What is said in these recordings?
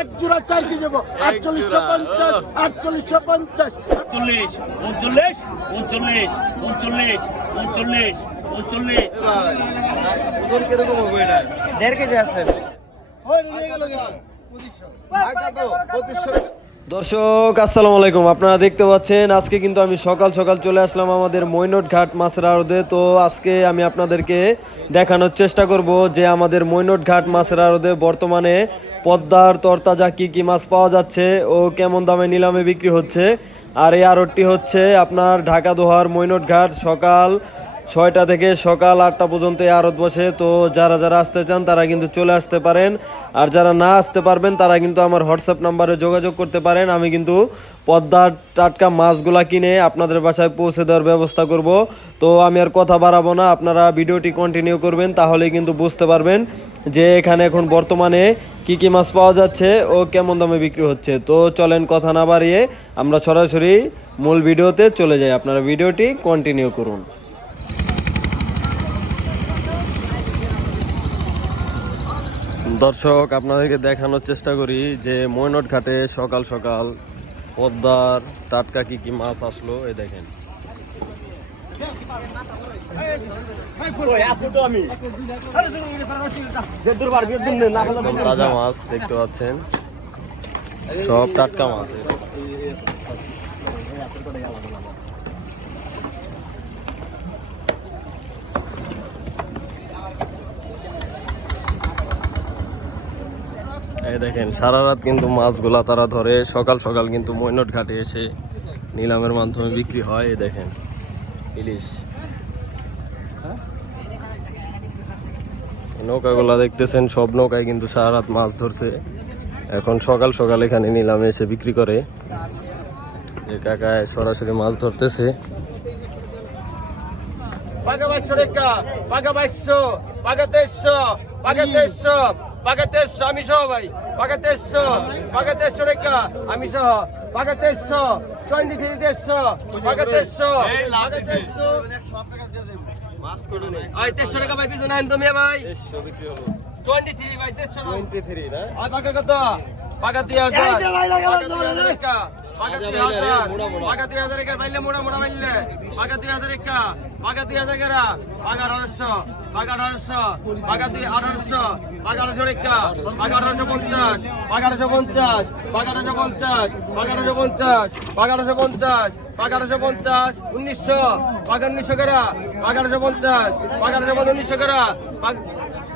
এক জোড়া চাই কি যাব আটচল্লিশশো পঞ্চাশ আটচল্লিশশো পঞ্চাশ। উনচল্লিশ উনচল্লিশ উনচল্লিশ উনচল্লিশ উনচল্লিশ উনচল্লিশ। ওজন কীরকম হবে এটা? দেড় কেজি আছে। দর্শক, আসসালামু আলাইকুম। আপনারা দেখতে পাচ্ছেন, আজকে কিন্তু আমি সকাল সকাল চলে আসলাম আমাদের মৈনট ঘাট মাছের আড়তে তো আজকে আমি আপনাদেরকে দেখানোর চেষ্টা করব যে আমাদের মৈনট ঘাট মাছের আড়তে বর্তমানে পদ্মার তরতাজা কী কী মাছ পাওয়া যাচ্ছে ও কেমন দামে নিলামে বিক্রি হচ্ছে। আর এই আড়তটি হচ্ছে আপনার ঢাকা দোহার মৈনট ঘাট সকাল ছয়টা থেকে সকাল আটটা পর্যন্ত এই আড়ত বসে তো যারা যারা আসতে চান, তারা কিন্তু চলে আসতে পারেন। আর যারা না আসতে পারবেন, তারা কিন্তু আমার হোয়াটসঅ্যাপ নাম্বারে যোগাযোগ করতে পারেন। আমি কিন্তু পদ্মার টাটকা মাছগুলা কিনে আপনাদের বাসায় পৌঁছে দেওয়ার ব্যবস্থা করব। তো আমি আর কথা বাড়াবো না। আপনারা ভিডিওটি কন্টিনিউ করবেন, তাহলে কিন্তু বুঝতে পারবেন যে এখানে এখন বর্তমানে কি কি মাছ পাওয়া যাচ্ছে ও কেমন দামে বিক্রি হচ্ছে। তো চলেন কথা না বাড়িয়ে আমরা সরাসরি মূল ভিডিওতে চলে যাই। আপনারা ভিডিওটি কন্টিনিউ করুন। দর্শক, আপনাদেরকে দেখানোর চেষ্টা করি যে ময়নট ঘাটে সকাল সকাল পদ্মার টাটকা কি কি মাছ আসলো, এই দেখেন। তাজা মাছ দেখতে পাচ্ছেন। সব টাটকা মাছ। এই দেখেন সারা রাত কিন্তু মাছগুলা তারা ধরে, সকাল সকাল কিন্তু মৈনট ঘাটে এসে নিলামের মাধ্যমে বিক্রি হয়, এই দেখেন। ইলিশ। নৌকাগুলা দেখতেছেন, সব নৌকায় কিন্তু সারা রাত মাছ ধরছে। এখন সকাল সকাল এখানে নিলামে এসে বিক্রি করে। যে কাকায় সরাসরি মাছ ধরতেছে। বাইশশো রেখা তেইশশো পাকা তেইশশো পাকা তেইশশো আমি সহ ভাই পাকা তেইশশো পাকা তেইশশো রেখা আমি সহ পাকা তেইশশো টোয়েন্টি থ্রি দেড়শো পাকা তেইশশো পাকা তেইশশো আয় তেইশশো টাকা ভাই পিছনে আইন তুমি ভাই। টোয়েন্টি থ্রি ভাই তেইশশো আয় পাকা কত পাকা দুই হাজার। পাকা দুই হাজার রেখা পাকা দুই হাজার। রেখা পাইলে মোড়া মোড়া পাইলে পাকা দুই হাজার রেখা পাকা দুই হাজার গেরা পাকা আঠারোশো আঠারোশো দুই আঠারোশো আঠারোশো রেখা আঠারোশো পঞ্চাশ আঠারোশো পঞ্চাশ পাকা আঠারোশো পঞ্চাশ আঠারোশো পঞ্চাশ আঠারোশো পঞ্চাশ আঠারোশো পঞ্চাশ উনিশশো পাকা উনিশশো আঠারোশো পঞ্চাশ পাকা আঠারোশো পঞ্চাশ উনিশশো গেরা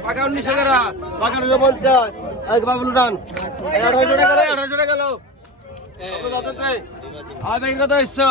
পাকা উনিশশো গেরা পাকা আঠারোশো পঞ্চাশ এক বাবুল ডান আঠারোশো টাকা গেল আঠারোশো টাকা গেল আর ব্যাংক কত এসছো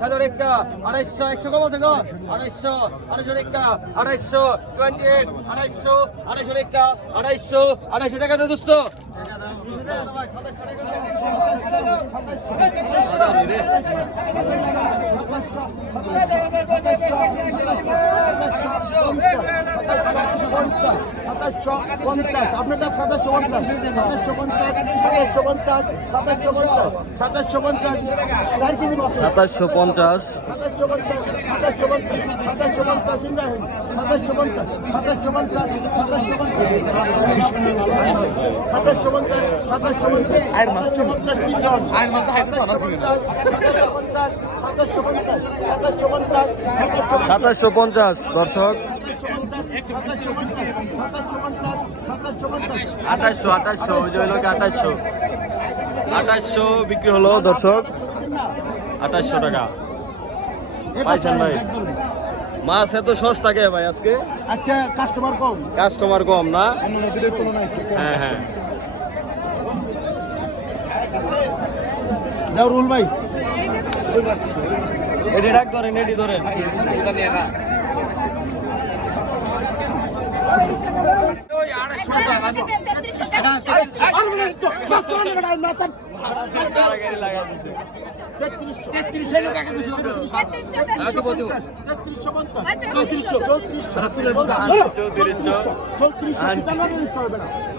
তেইশশো রেখা আড়াইশো, একশো কম গো? আড়াইশো আড়াইশো রেখা আড়াইশো টোয়েন্টি এইট আড়াইশো আড়াইশো রেখা আড়াইশো আড়াইশো টাকা তো দোস্ত সাতাশশো পঞ্চাশ সাতাশশো পঞ্চাশ সাতাশশো পঞ্চাশ সাতাশশো পঞ্চাশ সাতাশশো পঞ্চাশ সাতাশশো পঞ্চাশ চার কেজি মাছ সাতাশশো পঞ্চাশ সাতাশশো পঞ্চাশ সাতাশশো পঞ্চাশ সাতাশশো পঞ্চাশ ইন্দ্রাহীন সাতাশশো পঞ্চাশ সাতাশশো পঞ্চাশ সাতাশশো পঞ্চাশ সাতাশশো পঞ্চাশ সাতাশশো পঞ্চাশ আয়ের মাছ পঞ্চাশ তিনজন আয়ের মাছ সাতাশশো পঞ্চাশ সাতাশশো পঞ্চাশ সাতাশশো পঞ্চাশ সাতাশশো সাতাশশো পঞ্চাশ দর্শক আঠাশশো আঠাশশো ওই যে হলো আঠাশশো? আঠাশশো বিক্রি হলো দর্শক। আঠাশশো টাকা। পাইছেন ভাই? মাছ এত সস্তা কে ভাই আজকে? আজকে কাস্টমার কম কাস্টমার কম না? হ্যাঁ হ্যাঁ। যাও রুল ভাই। এটি ডাক ধরেন এটি ধরেন। চৌত্রিশশো। চৌত্রিশশো। চৌত্রিশশো।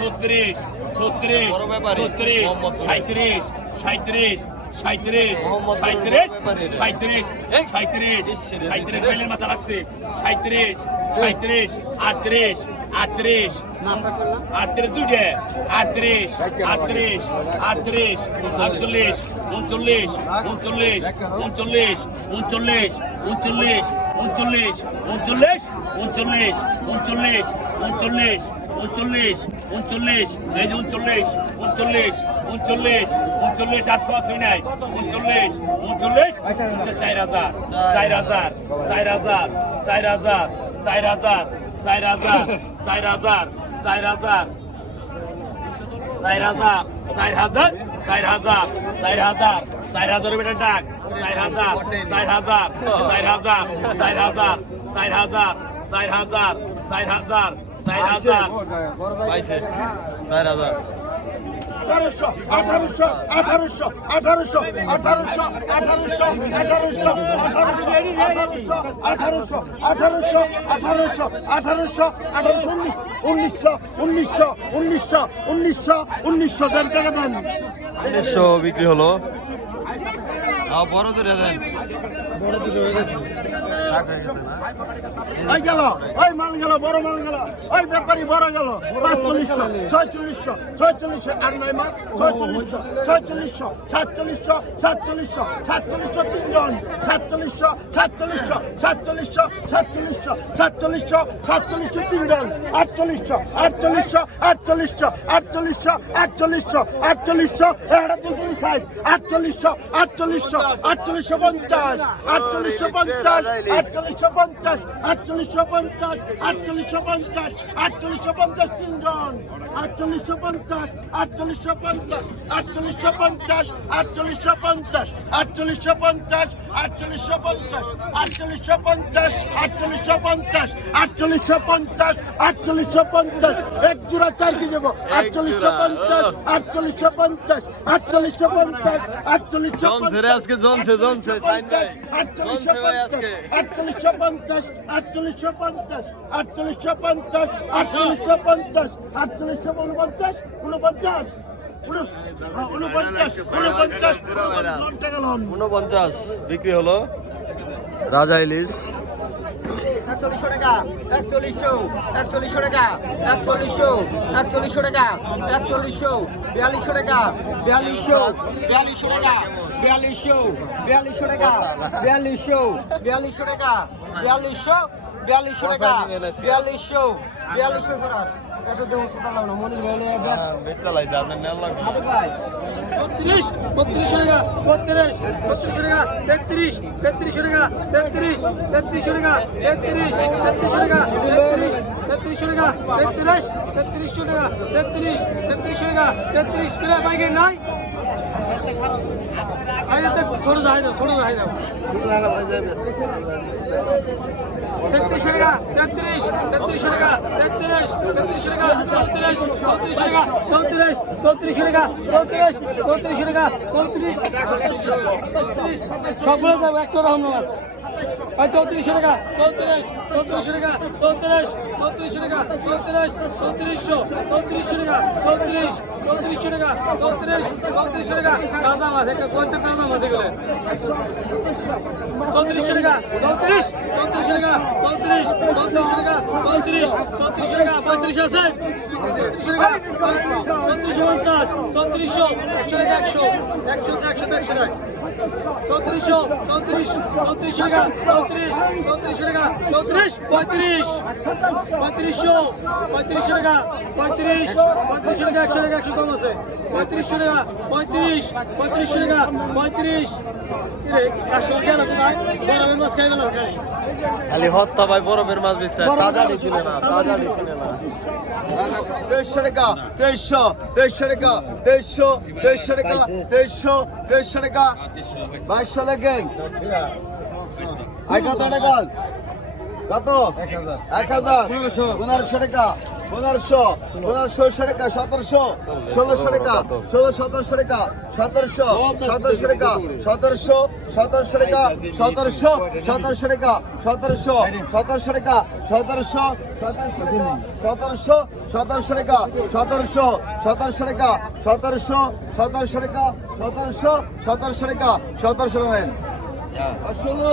ছত্রিশ ছত্রিশ ছত্রিশ সাঁত্রিশ সাঁত্রিশ সাঁত্রিশ সাঁত্রিশ সাঁত্রিশ সাঁত্রিশ সাঁত্রিশ মাইলের মাথা লাগছে সাঁত্রিশ সাঁত্রিশ আটত্রিশ আটত্রিশ আটত্রিশ দুইটে আটত্রিশ আটত্রিশ আটত্রিশ আটচল্লিশ উনচল্লিশ উনচল্লিশ উনচল্লিশ উনচল্লিশ উনচল্লিশ উনচল্লিশ উনচল্লিশ উনচল্লিশ উনচল্লিশ উনচল্লিশ উনচল্লিশ উনচল্লিশ এই যে উনচল্লিশ উনচল্লিশ উনচল্লিশ উনচল্লিশ আটশো আশি নাই উনচল্লিশ উনচল্লিশ চার হাজার চার হাজার চার হাজার চার হাজার চার হাজার চার হাজার চার হাজার চার হাজার চার হাজার চার হাজার চার হাজার চার হাজার চার হাজার বেটার ডাক চার হাজার চার হাজার চার হাজার চার হাজার চার হাজার চার হাজার চার হাজার চার হাজার পাইছে চার হাজার আঠারোশো আঠারোশো আঠারোশো আঠারোশো আঠারোশো আঠারোশো আঠারোশো আঠারোশো আঠারোশো আঠারোশো আঠারোশো আঠারোশো আঠারোশো উনিশশো উনিশশো উনিশশো উনিশশো উনিশশো দেড় টাকা দেন উনিশশো বিক্রি হলো বড় দূরে দেন ওই গেল ওই মাল গেল, বড় মাল গেল। ওই ব্যাপারী বড় গেল। পাঁচচল্লিশশো, ছয়চল্লিশশো ছয়চল্লিশশো, আর নয় মাস ছয়চল্লিশশো ছয়চল্লিশশো, সাতচল্লিশশো সাতচল্লিশশো সাতচল্লিশশো তিনজন। সাতচল্লিশশো সাতচল্লিশশো সাতচল্লিশশো সাতচল্লিশশো সাতচল্লিশশো সাতচল্লিশশো তিনজন। আটচল্লিশশো আটচল্লিশশো আটচল্লিশশো আটচল্লিশশো আটচল্লিশশো আটচল্লিশশো এটা তুই সাইজ আটচল্লিশশো আটচল্লিশশো আটচল্লিশশো পঞ্চাশ আটচল্লিশশো পঞ্চাশ আটচল্লিশশো পঞ্চাশ আটচল্লিশশো পঞ্চাশ আটচল্লিশশো পঞ্চাশ আটচল্লিশশো পঞ্চাশ তিনজন আটচল্লিশশো পঞ্চাশ আটচল্লিশশো পঞ্চাশ আটচল্লিশশো পঞ্চাশ আটচল্লিশশো পঞ্চাশ আটচল্লিশশো পঞ্চাশ আটচল্লিশশো পঞ্চাশ আটচল্লিশশো পঞ্চাশ আটচল্লিশশো পঞ্চাশ আটচল্লিশশো পঞ্চাশ আটচল্লিশশো পঞ্চাশ এক জোড়া দিয়ে যাব আটচল্লিশশো পঞ্চাশ আটচল্লিশশো পঞ্চাশ আটচল্লিশশো পঞ্চাশ আটচল্লিশশো আজকে জমছে, জমছে, আটচল্লিশশো পঞ্চাশ। পঞ্চাশ আটচল্লিশশো পঞ্চাশ আটচল্লিশশো পঞ্চাশ পঞ্চাশ আটচল্লিশশো উনপঞ্চাশ উনপঞ্চাশ উনপঞ্চাশ বিক্রি হলো রাজা ইলিশ। একচল্লিশশো টাকা, একচল্লিশশো একচল্লিশশো টাকা, একচল্লিশশো একচল্লিশশো টাকা, একচল্লিশশো, বিয়াল্লিশশো টাকা, বিয়াল্লিশশো বিয়াল্লিশশো টাকা, বিয়াল্লিশশো বিয়াল্লিশশো টাকা, বিয়াল্লিশশো বিয়াল্লিশশো টাকা, বিয়াল্লিশশো বিয়াল্লিশশো টাকা, বিয়াল্লিশশো বিয়াল্লিশশো করার কত দেবো সেটা লাভ না মনির ভাই লয়ে আছে বেচা লাইছে আপনার নেল লাগবে কত ভাই 32 32 টাকা 32 32 টাকা 33 33 টাকা 33 33 টাকা 33 নাই ছোট যাই দাও ছোট যাই দাও তেত্রিশশো টাকা তেত্রিশ তেত্রিশশো টাকা তেত্রিশ তেত্রিশশো টাকা চৌত্রিশ চৌত্রিশশো টাকা চৌত্রিশ চৌত্রিশশো টাকা চৌত্রিশ চৌত্রিশশো টাকা চৌত্রিশ সবগুলো যাব একটা রকম আর চৌত্রিশশো টাকা। চৌত্রিশ, চৌত্রিশশো টাকা, চৌত্রিশ, চৌত্রিশশো টাকা, চৌত্রিশ, চৌত্রিশশো চৌত্রিশশো টাকা, চৌত্রিশ, চৌত্রিশশো টাকা, চৌত্রিশ, চৌত্রিশশো টাকা। দাদা মাছ, একটা পঞ্চাশ দাদা মাছ এগুলো। চৌত্রিশশো টাকা, চৌত্রিশ, চৌত্রিশশো টাকা, চৌত্রিশ, চৌত্রিশশো টাকা, চৌত্রিশ, চৌত্রিশশো টাকা, পঁয়ত্রিশ আছে? চৌত্রিশশো টাকা, চৌত্রিশশো পঞ্চাশ, চৌত্রিশশো, একশো টাকা, একশো একশো একশো একশো টাকা। চৌত্রিশশো, চৌত্রিশ চৌত্রিশ টাকা, চৌত্রিশ চৌত্রিশ টাকা, চৌত্রিশ, পঁয়ত্রিশ, পঁয়ত্রিশশো পঁয়ত্রিশশো টাকা, পঁয়ত্রিশ, পঁয়ত্রিশশো টাকা, একশো টাকা, একশো কম আছে। পঁয়ত্রিশশো টাকা, পঁয়ত্রিশ, পঁয়ত্রিশশো টাকা, পঁয়ত্রিশ। একশো কোথায় বড় মাছ খাইবে না খালি হস্তা ভাই বরফের মাছ বেচতে তাজা দিছিল না তাজা দিছিল না। তেইশশো টাকা দেড়শো দেড়শো টাকা দেড়শো দেড়শো টাকা দেড়শো দেড়শো টাকা। বাইশশো লেগেন আই কত টাকা? কত এক হাজার পনেরোশো টাকা পনেরোশো পনেরোশো টাকা সতেরোশো ষোলোশো টাকা ষোলো সতেরোশো টাকা সতেরোশো সতেরোশো টাকা সতেরোশো সতেরোশো টাকা সতেরোশো সতেরোশো টাকা সতেরোশো সতেরোশো টাকা সতেরোশো সতেরোশো সতেরোশো টাকা সতেরোশো সতেরোশো টাকা সতেরোশো সতেরোশো টাকা সতেরোশো সতেরোশো টাকা সতেরোশো টাকা নেন ষোলো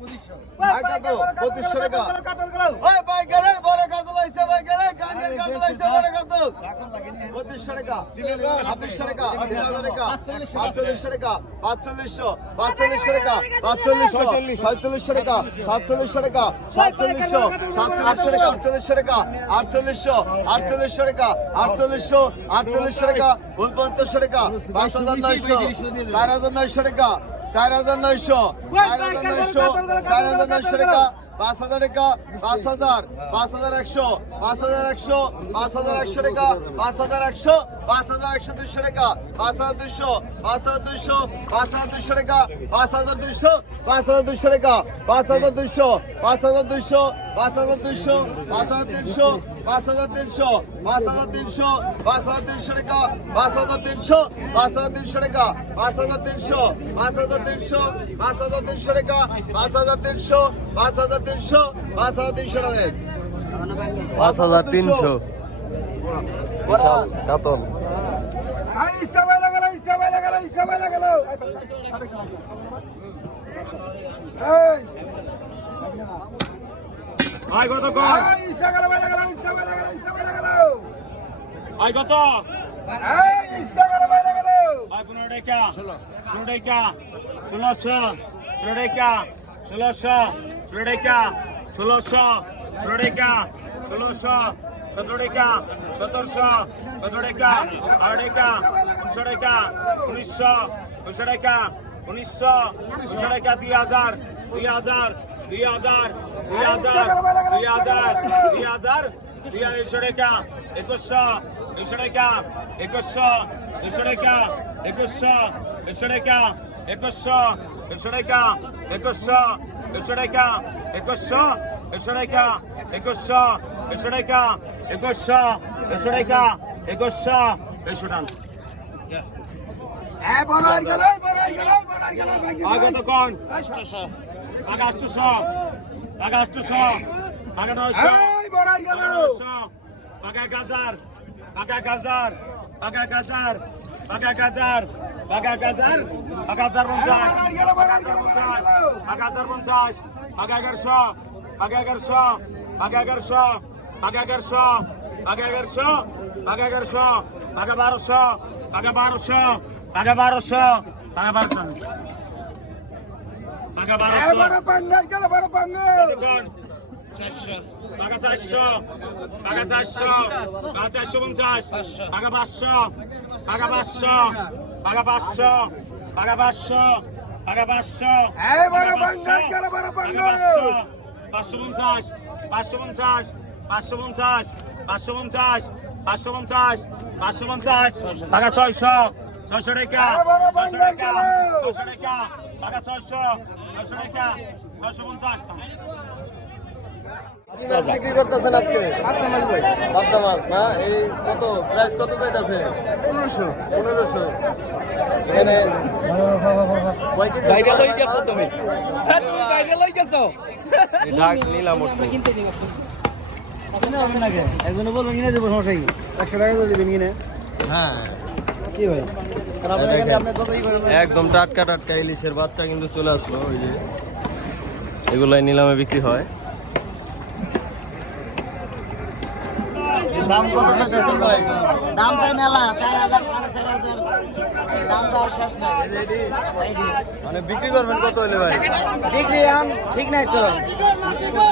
পঁচিশশো টাকা ওই বাইকার রে বড় কাতল আইছে বাইকার গাঙ্গের কাতল আইছে বড় কাতল পঁচিশশো টাকা ছাব্বিশশো টাকা তিন হাজার টাকা পাঁচচল্লিশশো টাকা পাঁচচল্লিশশো পাঁচচল্লিশশো টাকা পাঁচচল্লিশশো ছয়চল্লিশশো টাকা সাতচল্লিশশো টাকা সাতচল্লিশশো সাতচল্লিশশো টাকা আটচল্লিশশো টাকা আটচল্লিশশো আটচল্লিশশো টাকা আটচল্লিশশো আটচল্লিশশো টাকা উনপঞ্চাশশো টাকা পাঁচ হাজার নয়শো চার হাজার নয়শো টাকা চার হাজার নয়শো চার হাজার নয়শো চার হাজার নয়শো টাকা পাঁচ হাজার টাকা পাঁচ হাজার পাঁচ হাজার একশো পাঁচ হাজার একশো পাঁচ হাজার একশো টাকা পাঁচ হাজার একশো পাঁচ হাজার একশো দুশো টাকা পাঁচ হাজার দুইশো পাঁচ হাজার দুইশো পাঁচ হাজার দুইশো টাকা পাঁচ হাজার দুইশো পাঁচ হাজার দুইশো টাকা পাঁচ হাজার দুইশো পাঁচ হাজার দুইশো পাঁচ হাজার দুইশো পাঁচ হাজার তিনশো পাঁচ হাজার তিনশো পাঁচ হাজার তিনশো পাঁচ হাজার তিনশো টাকা পাঁচ হাজার তিনশো পাঁচ হাজার তিনশো টাকা পাঁচ হাজার তিনশো পাঁচ হাজার তিনশো পাঁচ হাজার তিনশো টাকা পাঁচ হাজার তিনশো পাঁচ হাজার তিনশো পাঁচ হাজার তিনশো টাকা পাঁচ হাজার তিনশো বিশাল কাতল এই সবাই গেল আই গত গল এই সবাই গেল এই সবাই গেল এই সবাই গেল আই গত এই সবাই গেল আই 15 টাকা 16 16 টাকা। 1600 16 টাকা। 1600 16 টাকা। 1600 16 টাকা। 1600 17 টাকা। 1700 17 টাকা। 18 টাকা। উনিশশো টাকা, উনিশশো উনিশশো টাকা, উনিশশো উনিশশো টাকা, দুই হাজার দুই হাজার দুই হাজার দুই হাজার দুই হাজার দুই হাজার, দুই আড়াইশো টাকা, একুশশো, দুইশো টাকা, একুশশো, দুইশো টাকা, একুশশো, দুইশো টাকা, একুশশো, দুইশো টাকা, একুশশো, দুইশো টাকা, একুশশো, দুইশো টাকা, একুশশো, দুইশো টাকা, একুশশো, দুইশো টাকা, একুশশো, দুইশো টাকা। আগত কোন? আগাস্ত সব আগাস্ত সব আগত সব আগা গাজার আগা গাজার আগা গাজার আগা গাজার আগা গাজার আগা হাজার। পঞ্চাশ। আগা হাজার পঞ্চাশ। আগা এগারোশো। আগা এগারোশো। আগা এগারোশো। আগা এগারোশো। আগা এগারোশো আগা এগারোশো আগা বারোশো আগা বারোশো আগা বারোশো আগা বারোশো। আগা বারোশো? টাকা চারশো। টাকা চারশো টাকা চারশো পঞ্চাশ টাকা পাঁচশো টাকা পাঁচশো টাকা পাঁচশো টাকা পাঁচশো টাকা পাঁচশো পাঁচশো পঞ্চাশ পাঁচশো পঞ্চাশ পাঁচশো পঞ্চাশ পাঁচশো পঞ্চাশ পাঁচশো পঞ্চাশ পাঁচশো পঞ্চাশ টাকা ছয়শো ছয়শো টাকা ছয়শো টাকা ছয়শো টাকা টাকা ছয়শো ছয়শো টাকা ছয়শো পঞ্চাশ বিক্রি করতেছেন আজকে? পাবদা মাছ না? এই কত? প্রাইস কত চাইতেছে? পনেরোশো। পনেরোশো। এখানে তুমি। হ্যাঁ তুমি বাইরে লই গেছো। ঢাক নিলাম একজনে বলবেন কিনে দেবো সমস্যা কি? একশো টাকা করে দেবেন কিনে। হ্যাঁ। কি ভাই? দেখেন, একদম টাটকা টাটকা ইলিশের বাচ্চা কিন্তু চলে আসলো ওই যে। এগুলাই নিলামে বিক্রি হয়। দাম কত চাইছেন ভাই? দাম চাই মেলা চার হাজার সাড়ে চার হাজার। দাম চাওয়ার শেষ নাই। মানে বিক্রি করবেন কত ভাই? বিক্রি আম ঠিক নাই তো।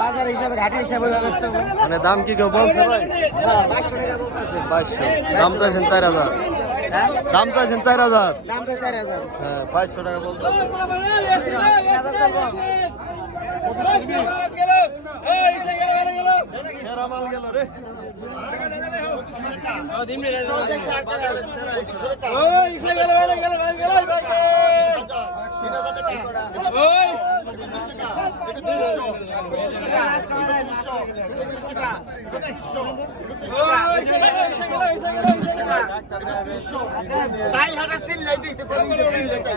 বাজার হিসাবে ঘাটের হিসাবে ব্যবস্থা মানে দাম কি কেউ বলছে ভাই? বাইশশো টাকা বলতেছে। বাইশশো। দাম চাইছেন চার হাজার। হ্যাঁ? দাম চাইছেন চার হাজার। দাম চাই চার হাজার। হ্যাঁ বাইশশো টাকা বলতে হাজার চাইব ওই গেল গেল গেল গেল। তাই হাটা সিল নাই দিতে টাকা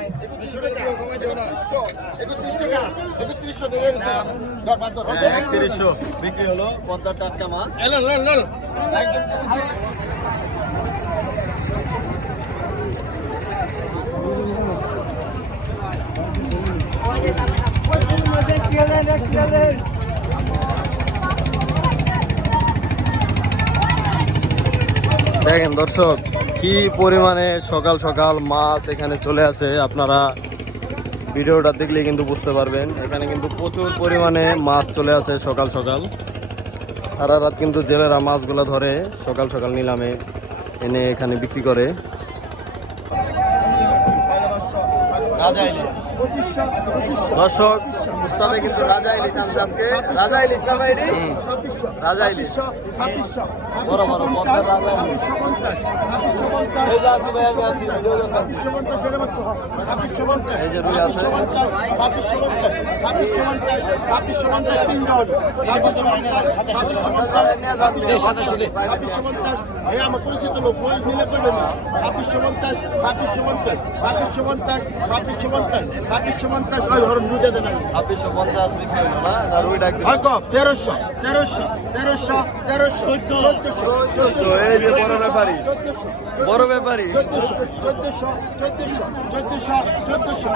একত্রিশ টাকা একত্রিশশো। দেবে ধর পাঁচ একত্রিশশো বিক্রি হলো পদ্মার টাটকা মাছ। দেখেন দর্শক, কি পরিমাণে সকাল সকাল মাছ এখানে চলে আসে আপনারা ভিডিওটা দেখলে কিন্তু বুঝতে পারবেন। এখানে কিন্তু প্রচুর পরিমাণে মাছ চলে আসে সকাল সকাল। সারা রাত কিন্তু জেলেরা মাছগুলো ধরে সকাল সকাল নিলামে এনে এখানে বিক্রি করে। দর্শক উস্তাদে কিন্তু রাজা ইলিশ আনছে আজকে রাজা ইলিশ না ভাই রাজা ইলিশ বড় বড় বন্ধ রাজা ইলিশ এই যে আছি ভাই আমি আছি ভিডিও জন আছি এই যে রুই আছে আমার পরিচিত লোক ওই মিলে করবেন ছাব্বিশশো ওই ধরুন তেরোশো তেরোশো তেরোশো তেরোশো চোদ্দশো বড় ব্যাপারী বড় ব্যাপারী চোদ্দশো চোদ্দশো চোদ্দশো চোদ্দশো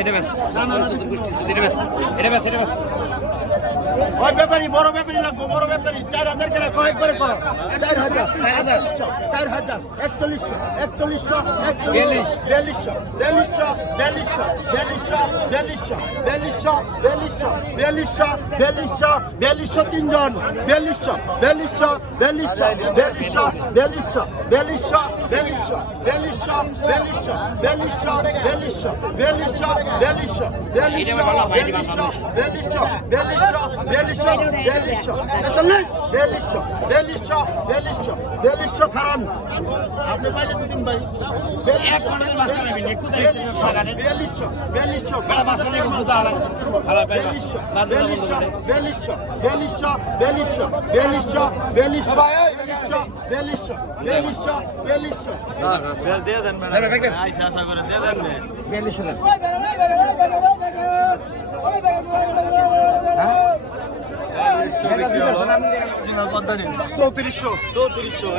এটা বেশ এটা বেশ এটা বেশ এটা বেশ ওই ব্যাপারী বড় ব্যাপারী লাগবো বড় ব্যাপারী চার হাজার করে কয়েক করে কর চার হাজার চার হাজার চার হাজার একচল্লিশশো একচল্লিশশো একচল্লিশ বিয়াল্লিশশো বিয়াল্লিশশো বিয়াল্লিশশো বিয়াল্লিশশো বিয়াল্লিশশো বিয়াল্লিশশো বিয়াল্লিশশো বিয়াল্লিশশো বিয়াল্লিশশো তিনজন বিয়াল্লিশশো বিয়াল্লিশশো বিয়াল্লিশশো বিয়াল্লিশশো বিয়াল্লিশশো বিয়াল্লিশশো বিয়াল্লিশশো বিয়াল্লিশশো বিয়াল্লিশশো বিয়াল্লিশশো বিয়াল্লিশশো বিয়াল্লিশশো বিয়াল্লিশশো বিয়াল্লিশশো বিয়াল্লিশশো বিয়াল্লিশশো বিয়াল্লিশশো বিয়াল্লিশশো তেতাল্লিশ বিয়াল্লিশশো বিয়াল্লিশশো বিয়াল্লিশশো বিয়াল্লিশশো খারান আপনি পাইলে দুদিন ভাই বিয়াল্লিশশো বিয়াল্লিশশো বিয়াল্লিশশো বিয়াল্লিশশো বিয়াল্লিশশো বিয়াল্লিশশো বিয়াল্লিশশো বিয়াল্লিশশো বিয়াল্লিশশো বিয়াল্লিশশো বিয়াল্লিশশো বিয়াল্লিশশো বিয়াল্লিশশো দিয়ে দেন ম্যাডাম আইসা আশা করে দিয়ে দেন নে।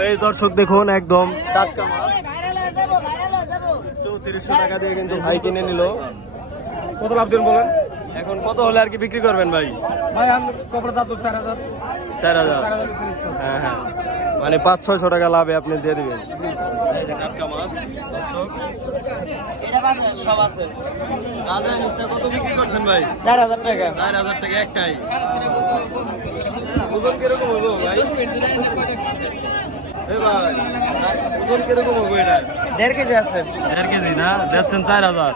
এই দর্শক দেখুন একদম টাটকা মাছ। চৌত্রিশশো টাকা দিয়ে কিন্তু ভাই কিনে নিল। কত লাভ দেন বলেন? এখন কত হলে আর কি বিক্রি করবেন ভাই? চার হাজার। চার হাজার। হ্যাঁ হ্যাঁ। মানে পাঁচ ছয়শো টাকা লাভে আপনি দিয়ে দিবেন। টাটকা মাছ। দর্শক এটা বাদ সব আছে। রাজা ইলিশটা কত বিক্রি করছেন ভাই? চার হাজার টাকা। চার হাজার টাকা একটাই। ওজন কীরকম হব ভাই? এ ভাই ওজন কীরকম হব এটা? দেড় কেজি আছে। দেড় কেজি না? যাচ্ছেন চার হাজার।